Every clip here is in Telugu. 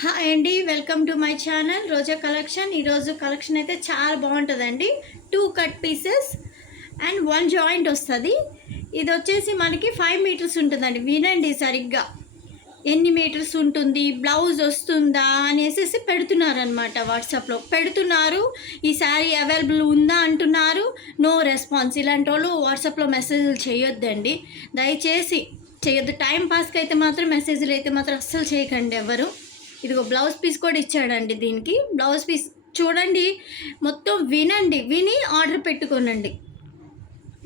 హాయ్ అండి, welcome to my channel Roja collection. ఈరోజు కలెక్షన్ అయితే చాలా బాగుంటుందండి. 2 కట్ పీసెస్ అండ్ 1 జాయింట్ వస్తుంది. ఇది వచ్చేసి మనకి 5 మీటర్స్ ఉంటుందండి. వినండి సరిగ్గా ఎన్ని మీటర్స్ ఉంటుంది, బ్లౌజ్ వస్తుందా అనేసి పెడుతున్నారనమాట. వాట్సాప్లో పెడుతున్నారు. ఈ శారీ అవైలబుల్ ఉందా అంటున్నారు. No response. ఇలాంటి వాళ్ళు వాట్సాప్లో మెసేజ్లు చేయొద్దండి, దయచేసి చేయొద్దు. టైం పాస్కి అయితే మాత్రం మెసేజ్లు అయితే మాత్రం అస్సలు చేయకండి ఎవరు. ఇదిగో బ్లౌజ్ పీస్ కూడా ఇచ్చాడండి. దీనికి బ్లౌజ్ పీస్ చూడండి, మొత్తం విని ఆర్డర్ పెట్టుకోనండి.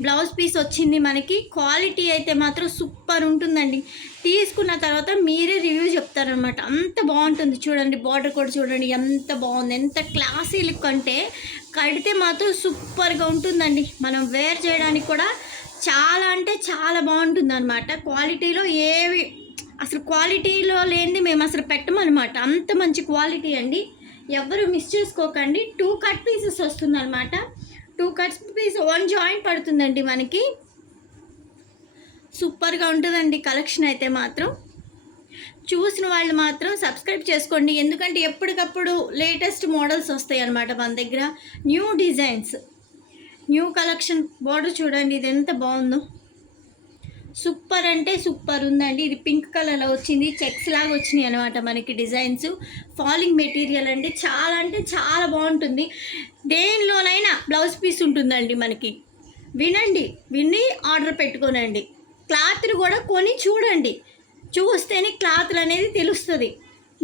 బ్లౌజ్ పీస్ వచ్చింది మనకి. క్వాలిటీ అయితే మాత్రం సూపర్ ఉంటుందండి. తీసుకున్న తర్వాత మీరే రివ్యూ చెప్తారనమాట, అంత బాగుంటుంది. చూడండి బార్డర్ కూడా చూడండి ఎంత బాగుంది, ఎంత క్లాసీ లుక్ అంటే కడితే మాత్రం సూపర్గా ఉంటుందండి. మనం వేర్ చేయడానికి కూడా చాలా అంటే చాలా బాగుంటుంది అనమాట. క్వాలిటీలో ఏవి అసలు క్వాలిటీలో లేనిది మేము అసలు పెట్టమన్నమాట. అంత మంచి క్వాలిటీ అండి, ఎవరు మిస్ చేసుకోకండి. 2 కట్ పీసెస్ వస్తుంది అనమాట. 2 కట్ పీస్ 1 జాయింట్ పడుతుందండి మనకి. సూపర్గా ఉంటుందండి కలెక్షన్ అయితే మాత్రం. చూసిన వాళ్ళు మాత్రం సబ్స్క్రైబ్ చేసుకోండి, ఎందుకంటే ఎప్పటికప్పుడు లేటెస్ట్ మోడల్స్ వస్తాయి అన్నమాట మన దగ్గర. New designs, new collection. Border చూడండి ఇది ఎంత బాగుందో, సూపర్ అంటే సూపర్ ఉందండి. ఇది పింక్ కలర్లో వచ్చింది, చెక్స్ లాగా వచ్చినాయి అనమాట మనకి డిజైన్స్. ఫాలింగ్ మెటీరియల్ అండి, చాలా అంటే చాలా బాగుంటుంది. దేనిలోనైనా బ్లౌజ్ పీస్ ఉంటుందండి మనకి. విని ఆర్డర్ పెట్టుకోనండి. క్లాత్లు కూడా కొని చూడండి, చూస్తేనే క్లాత్లు అనేది తెలుస్తుంది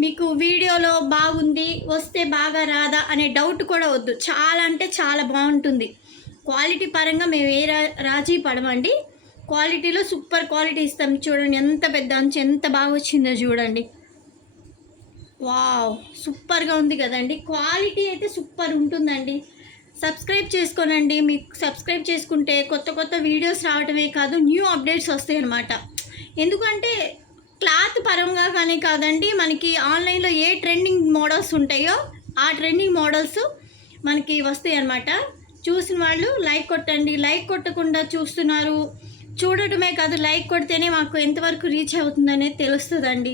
మీకు. వీడియోలో బాగుంది వస్తే బాగా రాదా అనే డౌట్ కూడా వద్దు. చాలా అంటే చాలా బాగుంటుంది. క్వాలిటీ పరంగా మేము ఏ రాజీ పడమండి. క్వాలిటీలో సూపర్ క్వాలిటీ ఇస్తాం. చూడండి ఎంత పెద్ద అంచు, ఎంత బాగా వచ్చిందో చూడండి. వావ్, సూపర్గా ఉంది కదండి. క్వాలిటీ అయితే సూపర్ ఉంటుందండి. సబ్స్క్రైబ్ చేసుకోనండి. మీకు సబ్స్క్రైబ్ చేసుకుంటే కొత్త కొత్త వీడియోస్ రావడమే కాదు, న్యూ అప్డేట్స్ వస్తాయి అన్నమాట. ఎందుకంటే క్లాత్ పరంగా కానీ కాదండి, మనకి ఆన్లైన్లో ఏ ట్రెండింగ్ మోడల్స్ ఉంటాయో ఆ ట్రెండింగ్ మోడల్స్ మనకి వస్తాయి అన్నమాట. చూసిన వాళ్ళు లైక్ కొట్టండి. లైక్ కొట్టకుండా చూడటమే కాదు, లైక్ కొడితేనే మాకు ఎంతవరకు రీచ్ అవుతుందనేది తెలుస్తుందండి.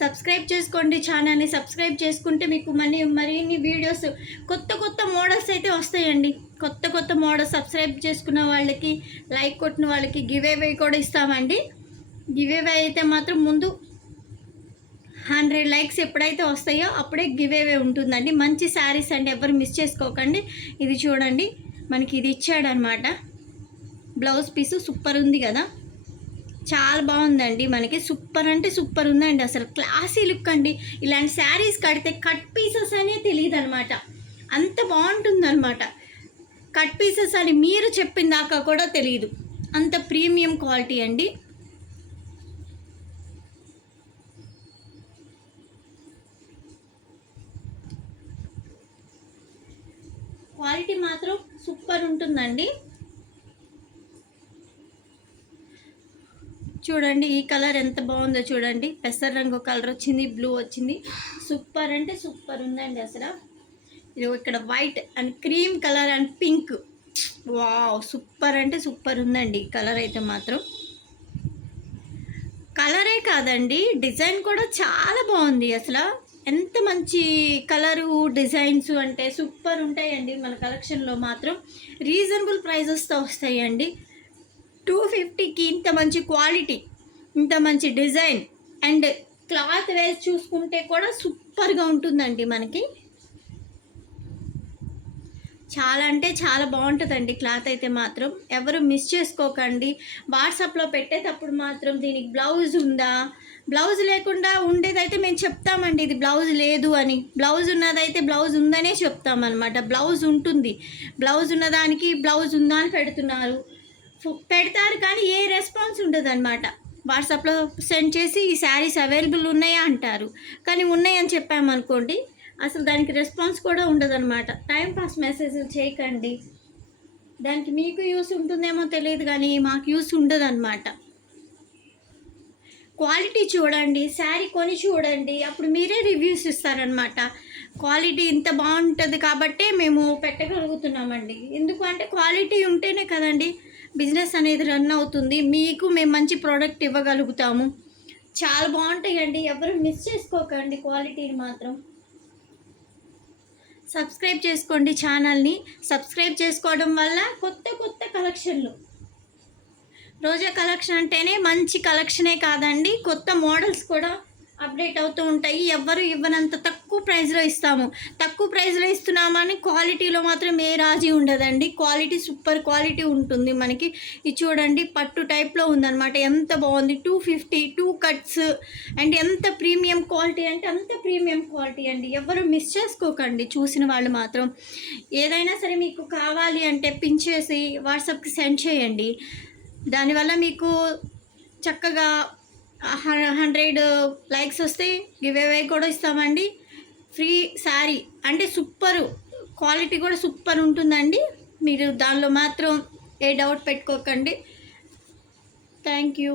సబ్స్క్రైబ్ చేసుకోండి ఛానల్ని. సబ్స్క్రైబ్ చేసుకుంటే మీకు మరిన్ని వీడియోస్, కొత్త మోడల్స్ అయితే వస్తాయండి. కొత్త మోడల్స్ సబ్స్క్రైబ్ చేసుకున్న వాళ్ళకి, లైక్ కొట్టిన వాళ్ళకి గివ్ అవే కూడా ఇస్తామండి. గివ్ అవే అయితే మాత్రం ముందు 100 లైక్స్ ఎప్పుడైతే వస్తాయో అప్పుడే గివ్ అవే ఉంటుందండి. మంచి శారీస్ అండి, ఎవరు మిస్ చేసుకోకండి. ఇది చూడండి మనకి ఇది ఇచ్చాడనమాట. బ్లౌజ్ పీసు సూపర్ ఉంది కదా, చాలా బాగుందండి మనకి. సూపర్ అంటే సూపర్ ఉందండి, అసలు క్లాసీ లుక్ అండి. ఇలాంటి శారీస్ కడితే కట్ పీసెస్ అనే తెలియదు అనమాట, అంత బాగుంటుందన్నమాట. కట్ పీసెస్ అని మీరు చెప్పిన దాకా కూడా తెలియదు, అంత ప్రీమియం క్వాలిటీ అండి. క్వాలిటీ మాత్రం సూపర్ ఉంటుందండి. చూడండి ఈ కలర్ ఎంత బాగుందో చూడండి. పెసర రంగు కలర్ వచ్చింది, బ్లూ వచ్చింది. సూపర్ అంటే సూపర్ ఉందండి అసలు. ఇది ఇక్కడ white and cream colour and pink. Wow, super అంటే సూపర్ ఉందండి కలర్ అయితే మాత్రం. కలరే కాదండి, డిజైన్ కూడా చాలా బాగుంది అసలు. ఎంత మంచి కలరు, డిజైన్స్ అంటే సూపర్ ఉంటాయండి మన కలెక్షన్లో మాత్రం. రీజనబుల్ ప్రైజెస్తో వస్తాయండి. 250కి ఇంత మంచి క్వాలిటీ, ఇంత మంచి డిజైన్ అండ్ క్లాత్ వేసి చూసుకుంటే కూడా సూపర్గా ఉంటుందండి మనకి. చాలా అంటే చాలా బాగుంటుందండి క్లాత్ అయితే మాత్రం. ఎవరు మిస్ చేసుకోకండి. వాట్సాప్లో పెట్టేటప్పుడు మాత్రం దీనికి బ్లౌజ్ ఉందా, బ్లౌజ్ లేకుండా ఉండేదైతే మేము చెప్తామండి ఇది బ్లౌజ్ లేదు అని. బ్లౌజ్ ఉన్నదైతే బ్లౌజ్ ఉందనే చెప్తామన్నమాట. బ్లౌజ్ ఉంటుంది, బ్లౌజ్ ఉన్నదానికి బ్లౌజ్ ఉందా అని పెడతారు కానీ ఏ రెస్పాన్స్ ఉండదు అనమాట. వాట్సాప్లో సెండ్ చేసి ఈ శారీస్ అవైలబుల్ ఉన్నాయా అంటారు, కానీ ఉన్నాయని చెప్పామనుకోండి అసలు దానికి రెస్పాన్స్ కూడా ఉండదన్నమాట. టైంపాస్ మెసేజ్లు చేయకండి, దానికి మీకు యూస్ ఉంటుందేమో తెలియదు కానీ మాకు యూస్ ఉండదన్నమాట. క్వాలిటీ చూడండి, శారీ కొని చూడండి, అప్పుడు మీరే రివ్యూస్ ఇస్తారనమాట. క్వాలిటీ ఇంత బాగుంటుంది కాబట్టే మేము పెట్టగలుగుతున్నామండి. ఎందుకంటే క్వాలిటీ ఉంటేనే కదండి బిజినెస్ అనేది రన్ అవుతుంది. మీకు మేము మంచి ప్రోడక్ట్ ఇవ్వగలుగుతాము. చాలా బాగుంటాయండి, ఎవరు మిస్ చేసుకోకండి క్వాలిటీని మాత్రం. సబ్స్క్రైబ్ చేసుకోండి ఛానల్ని. సబ్స్క్రైబ్ చేసుకోవడం వల్ల కొత్త కొత్త కలెక్షన్లు, రోజా కలెక్షన్ అంటేనే మంచి కలెక్షనే కాదండి, కొత్త మోడల్స్ కూడా అప్డేట్ అవుతూ ఉంటాయి. ఎవ్వరు ఇవ్వనంత తక్కువ ప్రైస్లో ఇస్తాము. తక్కువ ప్రైస్లో ఇస్తున్నామని క్వాలిటీలో మాత్రం ఏ రాజీ ఉండదండి. క్వాలిటీ సూపర్ క్వాలిటీ ఉంటుంది మనకి. ఇది చూడండి, పట్టు టైప్లో ఉందన్నమాట. ఎంత బాగుంది, 250, 2 కట్స్ అండ్ ఎంత ప్రీమియం క్వాలిటీ అంటే అంత ప్రీమియం క్వాలిటీ అండి. ఎవరు మిస్ చేసుకోకండి చూసిన వాళ్ళు మాత్రం. ఏదైనా సరే మీకు కావాలి అంటే పిన్ చేసి వాట్సాప్కి సెండ్ చేయండి. దానివల్ల మీకు చక్కగా 100 లైక్స్ వస్తే గివ్ అవే కూడా ఇస్తామండి. ఫ్రీ శారీ అంటే సూపర్ క్వాలిటీ కూడా సూపర్ ఉంటుందండి. మీరు దానిలో మాత్రం ఏ డౌట్ పెట్టుకోకండి. Thank you.